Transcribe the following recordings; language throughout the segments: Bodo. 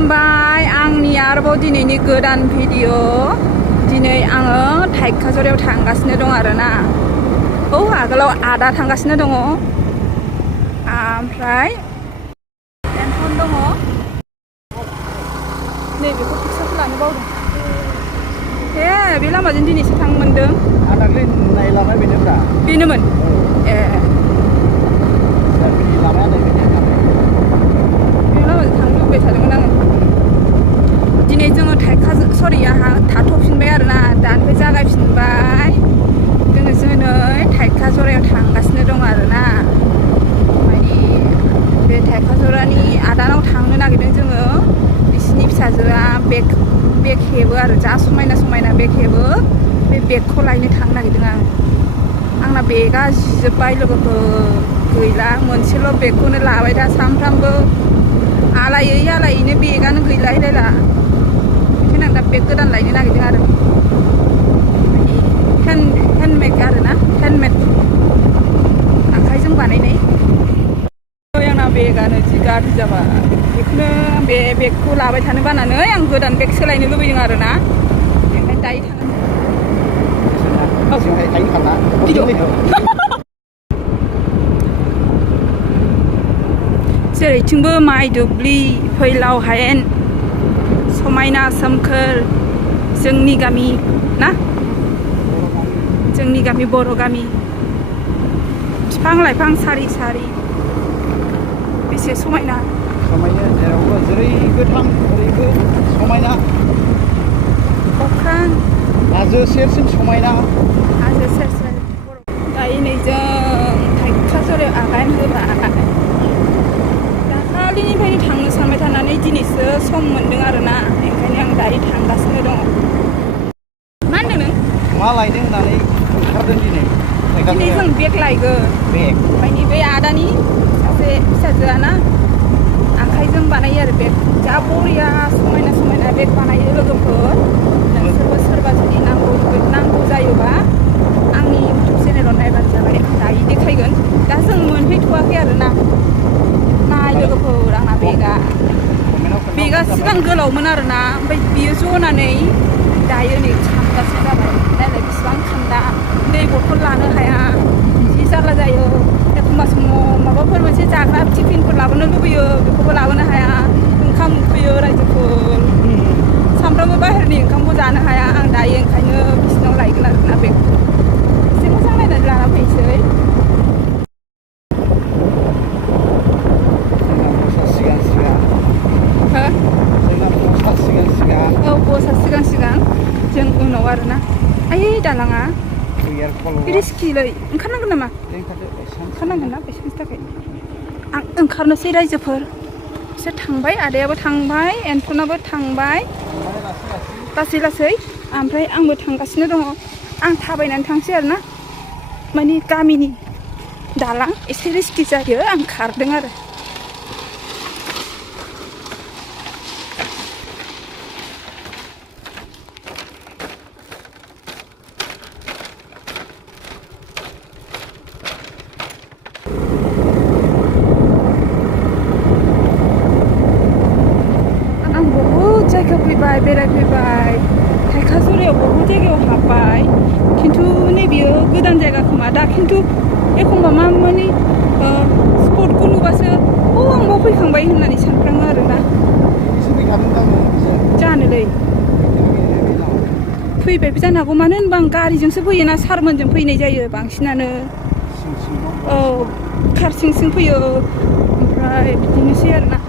खुलुमबाय आंनि आरोबाव दिनैनि गोदान भिडिअ दिनै आङो थाइखाजुरियाव थांगासिनो दं आरोना आगोलाव आदा थांगासिनो दङ ओमफ्राय टेनसन दङ नैबेखौ पिकसारखौ लानो बावदों बे लामाजों दिनैसो थांनो मोनदों दाख्लै नुनाय लामाया बेनोब्रा बेनोमोन बे लामाया लामाजों थांनो लुबैबाय थादोंमोन आङो दिनै जोङो थाथ'फिनबाय आरोना दानिफ्राय जागायफिनबाय जोङो नै थाइखाजुरायाव थांगासिनो दं आरोना माने बे थाइखाजुरानि आदानाव थांनो नागिरदों जोङो बिसिनि फिसाजोआ बेग हेबो आरो जा समायना बेग हेबो बे बेगखौ लायनो थांनो नागिरदों आंना बेगा जिजोब्बाय लोगोफोर गैला मोनसेल' बेगखौनो लाबाय दा सामफ्रामबो आलायैनो बेगानो गैलायलायला बेखायनो आं दा बेग गोदान लायनो नागिरदों आरो हेन्दमेड आरोना हेन्दमेड आखाइजों बानायनाय आंना बेगानो जि गाज्रि जाबाय बेखौनो बे बेगखौ लाबाय थानो बानानै आं गोदान बेग सोलायनो लुबैदों आरोना ओंखायनो दायो जेरैथिंबो माइ दुब्लि फैलाव हायेन समायना सोमखोर जोंनि गामि ना जोंनि गामि बर' गामि बिफां लाइफां सारि सारि बेसे समायना जेरावबो जेरैबो थां ओरैबो समायना अख्रां हाजो सेरसिम समायना हाजो सेर सेर दायो नै जों थाइखाजुरियाव आगान होबाय दाखालिनिफ्रायनो थांनो सानबाय थानानै दिनैसो सम मोनदों आरोना ओंखायनो आं दायो थांगासिनो दङ मा होनदों नों मा लायदों होननानै ओंखारदों दिनै जों बेग लायगोन बेग ओमफ्राय बे आदानि सासे फिसाजोआ ना आखाइजों बानायो आरो बेग जा बरिया समायना बेग बानायो लोगोफोर नोंसोरबो सोरबा जुदि नांगौ जायोबा आंनि इउटुब चेनेलाव नायबानो जाबाय दायो देखायगोन दा जों मोनहैथ'वाखै आरोना नाय लोगोफोर आंना बेगा सिगां गोलावमोन आरोना ओमफ्राय बियो जनानै दायो नै खान्दासो जाबाय नायलाय बेसेबां खान्दा दै बथल लानो हाया जि जारला जायो एखमबा समाव माबाफोर मोनसे जाग्रा टिफिनफोर लाबोनो लुबैयो बेखौबो लाबोनो हाया ओंखाम उखैयो रायजोफोर सामफ्रामबो बाहेरनि ओंखामखौ जानो हाया आं दायो ओंखायनो बिसिनाव लायगोन आरोना बेगखौ एसे मोजां नायनानै लाना फैसै बसा सिगां जों उनाव आरोना आइ दालाङा रिस्किलै ओंखारनांगोन नामा ओंखारनांगोन ना फैसानि थाखाय आं ओंखारनोसै रायजोफोर बिसोर थांबाय आदायाबो थांबाय एन्थनाबो थांबाय लासै ओमफ्राय आंबो थांगासिनो दङ आं थाबायनानै थांसै आरोना माने गामिनि दालां एसे रिस्कि जायो आं खारदों आरो बेरायफैबाय थाइखाजुरियाव बहुद जायगायाव हाबबाय खिन्थु नैबेयो गोदान जायगा खोमा दा खिन्थु एखमबा माने स्पटखौ नुबासो आंबो फैखांबाय होननानै सानफ्राङो आरोना जानोलै फैबायबो जानो हागौ मानो होनबा आं गारिजोंसो फैयोना सारमोनजों फैनाय जायो बांसिनानो कार सिं फैयो ओमफ्राय बिदिनोसै आरोना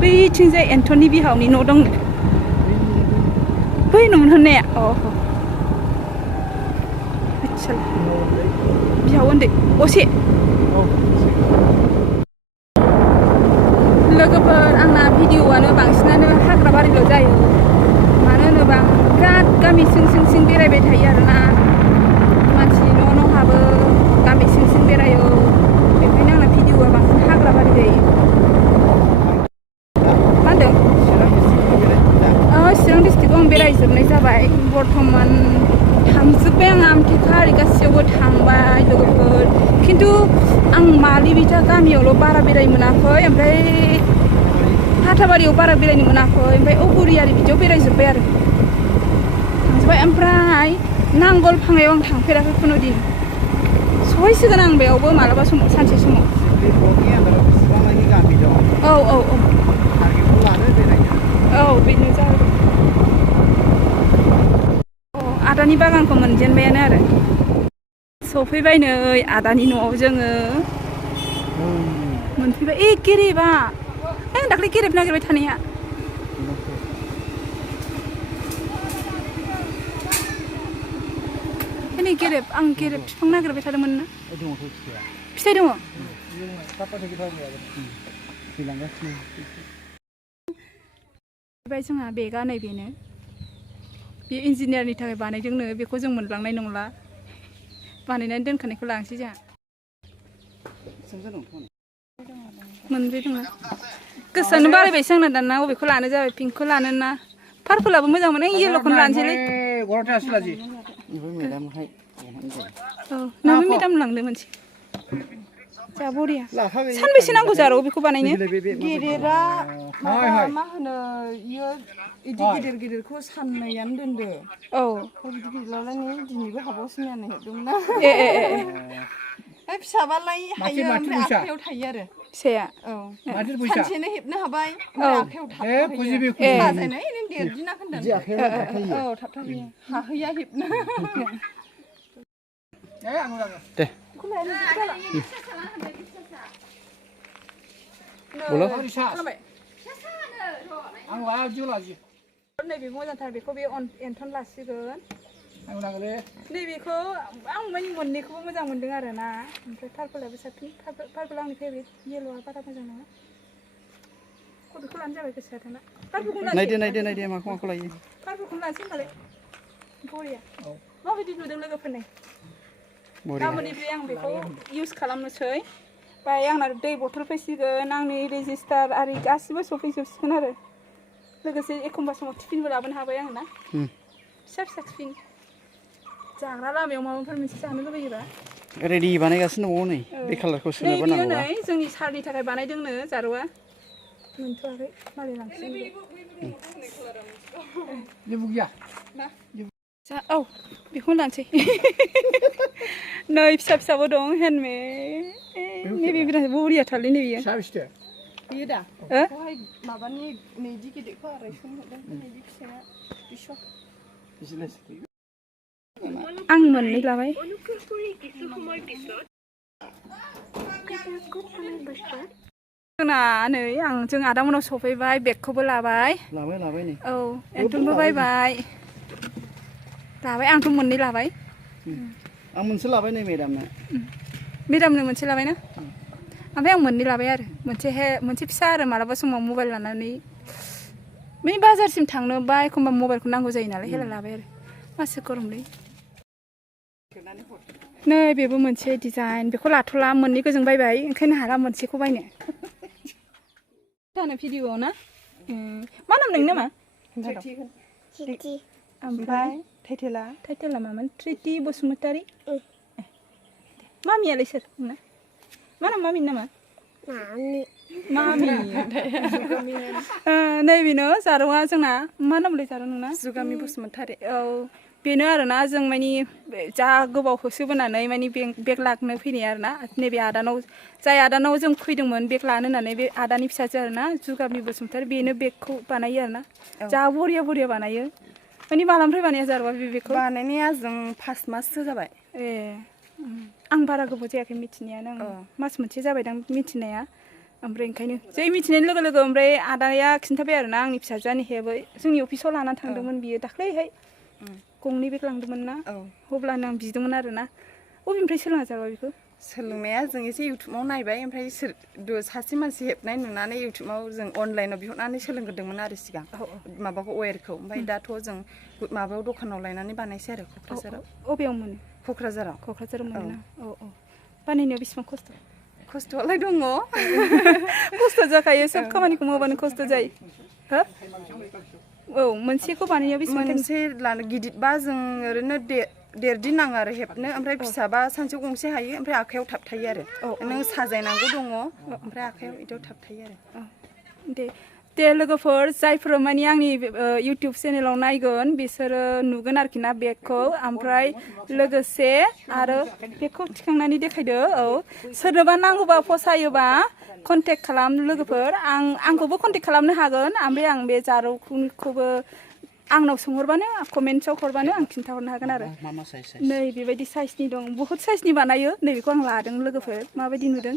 बैथिंजाय एन्थनि बिहावनि न' दं बै न'मोन होननाया आदसा बिहाव उन्दै असे लोगोफोर आंना भिडिअ'आनो बांसिनानो हाग्रा बारिल' जायो मानो होनोबा बिराद गामि सिं बेरायबाय थायो आरोना मानसिनि न' हाबो गामि सिं बेरायो बेखायनो आंना भिडिअ'आ बांसिन हाग्रा बारि जायो चिरां डिस्ट्रिक्टआव आं बेरायजोबनाय जाबाय बर्थमान थांजोब्बाय आं आमथेखा आरि गासैयावबो थांबाय लोगोफोर खिन्थु आं मालिबिथा गामियावल' बारा बेरायनो मोनाखै ओमफ्राय हाथाबारियाव बारा बेरायनो मोनाखै ओमफ्राय औगुरि आरि बिदियाव बेरायजोब्बाय आरो थांजोब्बाय ओमफ्राय नांगोल फाङायाव आं थांफेराखै खुनु दिन सहैसिगोन आं बेयावबो मालाबा समाव सानसे समाव औ औ औ औ बेनो जाबाय आदानि बागानखौ मोनजेनबायानो आरो सफैबाय नै आदानि न'आव जोङो मोनफैबाय गेरेबा आं दाख्लै गेरेब नागिरबाय थानाया नै गेरेब आं गेरेब बिफां नागिरबाय थादोंमोन ना फिथाइ दङ जोंहा बेगा नै बेनो बे इन्जिनियारनि थाखाय बानायदोंनो बेखौ जों मोनलांनाय नंला बानायनानै दोनखानायखौ लांसै जोंहा मोनबाय दङ गोसोआनो बारायबायसो आंना दाना बबेखौ लानो जाबाय पिंकखौ लानो ना पार्पलाबो मोजां मोनो येल्ल'खौनो लानोसैलै औ नाबो मेदाम लांदों मोनसे जा बरिया सानबेसे नांगौ जारौ बेखौ बानायनो गेदेरा मा होनो इयो इदि गिदिर गिदिरखौ साननैयानो दोनदो औ बिदि गिदिरलाय दिनैबो हाबावसिनानो हेबदोंमोन ए फिसाबालाय हायो ओमफ्राय आखाइयाव थायो आरो फिसाया औ सानसेनो हेबनो हाबाय आखाइयाव थाबथाहैयो साजायनाय नों देरदिना खोन्थानो औ थाबथाहैयो हाहैया हेबनो दे नैबे मोजांथार बेखौ बे एन्थन लासिगोन नैबेखौ आं माने मोननैखौबो मोजां मोनदों आरो ना ओमफ्राय पार्पलाबो साबसिन पार्पल आंनि फेभरेट येल्ल'आ बारा मोजां नङा बेखौ लानो जाबाय गोसोआ दाना नायदो माखौ लायो पार्पलखौनो लानोसै होनबालाय बरिया माबायदि नुदों लोगोफोरनि गाबोननिफ्राय आं बेखौ इउज खालामनोसै ओमफ्राय आंना दै बथल फैसिगोन आंनि रेजिस्टार आरि गासिबो सफैजोबसिगोन आरो लोगोसे एखमबा समाव टिफिनबो लाबोनो हाबाय आङो ना फिसा फिसा टिफिन जाग्रा लामायाव माबाफोर मोनसे जानो लुबैयोबा रेडि बानायगासिनो दङ नै बे कालारखौ सोनोबा नांगौ नै जोंनि सारनि थाखाय बानायदोंनो जारौआ मोनथ'वाखै मालाय लांसिगोन जेबो गैया औ बेखौनो लानोसै नै फिसा फिसाबो दं हेन्दमेड नैबे बिराद बरियाथारलै नैबेयो बियो दा बेखौहाय माबानि नैदि गिदिरखौ आरायस'नि हरदों नैदि फिसाया 200 आं मोननै लाबाय जोंना नै जों आदामोनाव सफैबाय बेगखौबो लाबाय नै औ एन्थनबो बायबाय लाबाय आंथ' मोननै लाबाय आं मोनसे लाबाय नै मेदामनो मोनसे लाबायना ओमफ्राय आं मोननै लाबाय आरो मोनसे फिसा आरो मालाबा समाव मबाइल लानानै माने बाजारसिम थांनोबा एखमबा मबाइलखौ नांगौ जायो नालाय हेला लाबाय आरो मासे गरमलै नै बेबो मोनसे डिजाइन बेखौ लाथ'ला मोननैखौ जों बायबाय ओंखायनो हाला मोनसेखौ बायनो जानो भिडिअ'आव ना मा नाम नोंनि नामा ओमफ्राय टाइटेला मामोन ट्रिति बसुमतारी मामियालाय सोर नोंना मा नाम मामिनि नामा मामि नै बेनो जारौआ जोंना मा नामलाय जारौ नोंना जुगामि बसुमतारी औ बेनो आरोना जों माने जा गोबाव होसोबोनानै माने बेग लाखनो फैनाय आरोना नैबे आदानाव जाय आदानाव जों फैदोंमोन बेग लानो होननानै बे आदानि फिसाजो आरोना जुगामि बसुमतारी बेनो बेगखौ बानायो आरोना जा बरिया बानायो माने मालानिफ्राय बानाया जारौआ बे बेगखौ बानायनाया जों 5 माससो जाबाय आं बारा गोबाव जायाखै मिथिनायानो मास मोनसे जाबायदां मिथिनाया ओमफ्राय ओंखायनो जै मिथिनाय लोगो लोगो ओमफ्राय आदाया खिन्थाबाय आरोना आंनि फिसाजोआनो हेबो जोंनि अफिसाव लानानै थांदोंमोन बियो दाख्लैहाय गंनै बेग लांदोंमोन ना अब्लानो आं बिदोंमोन आरोना बबेनिफ्राय सोलोङा जारौआ बेखौ सोलोंनाया जों एसे इउटुबाव नायबाय ओमफ्राय सासे मानसि हेबनाय नुनानै इउटुबाव जों अनलाइनाव बिहरनानै सोलोंग्रोदोंमोन आरो सिगां माबाखौ वेरखौ ओमफ्राय दाथ' जों माबायाव दखानाव लायनानै बानायसै आरो क'क्राझाराव अबेयाव मोनो क'क्राझाराव मोनो ना औ बानायनायाव बेसेबां खस्थ'आलाय दङ खस्थ' जाखायो सोब खामानिखौ मावबानो खस्थ' जायो औ मोनसेखौ बानायनायाव बेसेबां मोनसे लानो गिदिरबा जों ओरैनो देरदिन नाङो आरो हेबनो ओमफ्राय फिसाबा सानसेयाव गंसे हायो ओमफ्राय आखायाव थाबथायो आरो नों साजायनांगौ दङ ओमफ्राय आखायाव बिदियाव थाबथायो आरो दे लोगोफोर जायफोर माने आंनि इउटुब चेनेलाव नायगोन बिसोरो नुगोन आरोखि ना बेगखौ ओमफ्राय लोगोसे आरो बेगखौ थिखांनानै देखायदो औ सोरनोबा नांगौबा फसायोबा कन्टेक्ट खालाम लोगोफोर आंखौबो कन्टेक्ट खालामनो हागोन ओमफ्राय आं बे जारौखौबो आंनाव सोंहरबानो कमेन्ट्सआव हरबानो आं खिन्थाहरनो हागोन आरो नै बेबायदि साइजनि दं बहुद साइजनि बानायो नैबेखौ आं लादों लोगोफोर माबायदि नुदों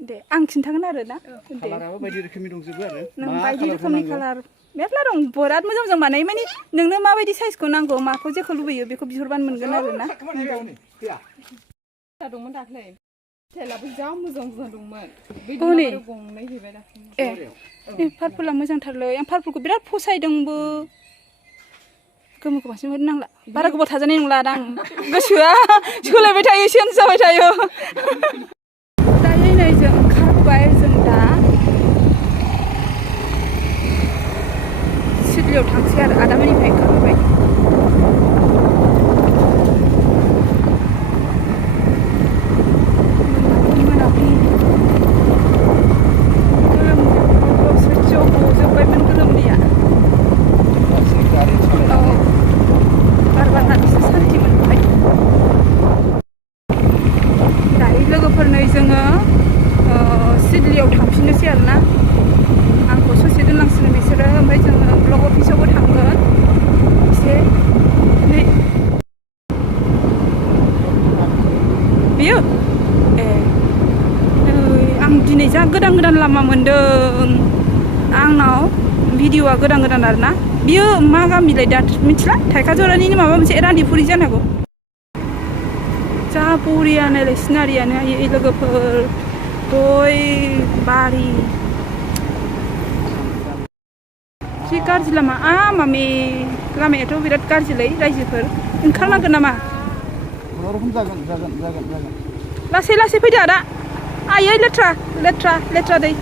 दे आं खिन्थागोन आरो ना कालाराबो बायदि रोखोमनि दंजोबो आरो नों बायदि रोखोमनि कालार मेरला दं बिराद मोजां मोजां बानायो माने नोंनो माबायदि साइजखौ नांगौ माखौ जेखौ लुबैयो बेखौ बिहरबानो मोनगोन आरो ना दंमोन दाख्लै स्टाइलाबो जा मोजां मोजां दंमोन हनै गंनै हैबाय दाख्लै ए पार्पला मोजांथारलै आं पार्पलखौ बिराद फसायदोंबो गोमोखौ बांसिन नांला बारा गोबाव थाजानाय नंला आं गोसोआ सोलायबाय थायो चेन्ज जाबाय थायो दायो नै जों ओंखारबाय जों दा सिडलियाव थांसै आरो आदामानिफ्राय ओंखारबोबाय जोङो सिडलियाव थांफिननोसै आरोना आंखौ ससे दोनलांसिगोन बिसोरो ओमफ्राय जोङो ब्लक अफिसावबो थांगोन एसे बेयो ए आं दिनै जा गोदान गोदान लामा मोनदों आंनाव भिडिअ'आ गोदान गोदान आरोना बियो मा गामिलाय दा मिथिला थाइखाजरानिनो माबा मोनसे रानिफुरि जानांगौ जा बरिया नायलाय सिनारियानो आयै लोगोफोर गय बारि जि गाज्रि लामा मामि लामायाथ' बिराद गाज्रिलै रायजोफोर ओंखारनांगोन नामा लासै लासै फैदो आदा आयै लेथ्रा लेथ्रा लेथ्रा दै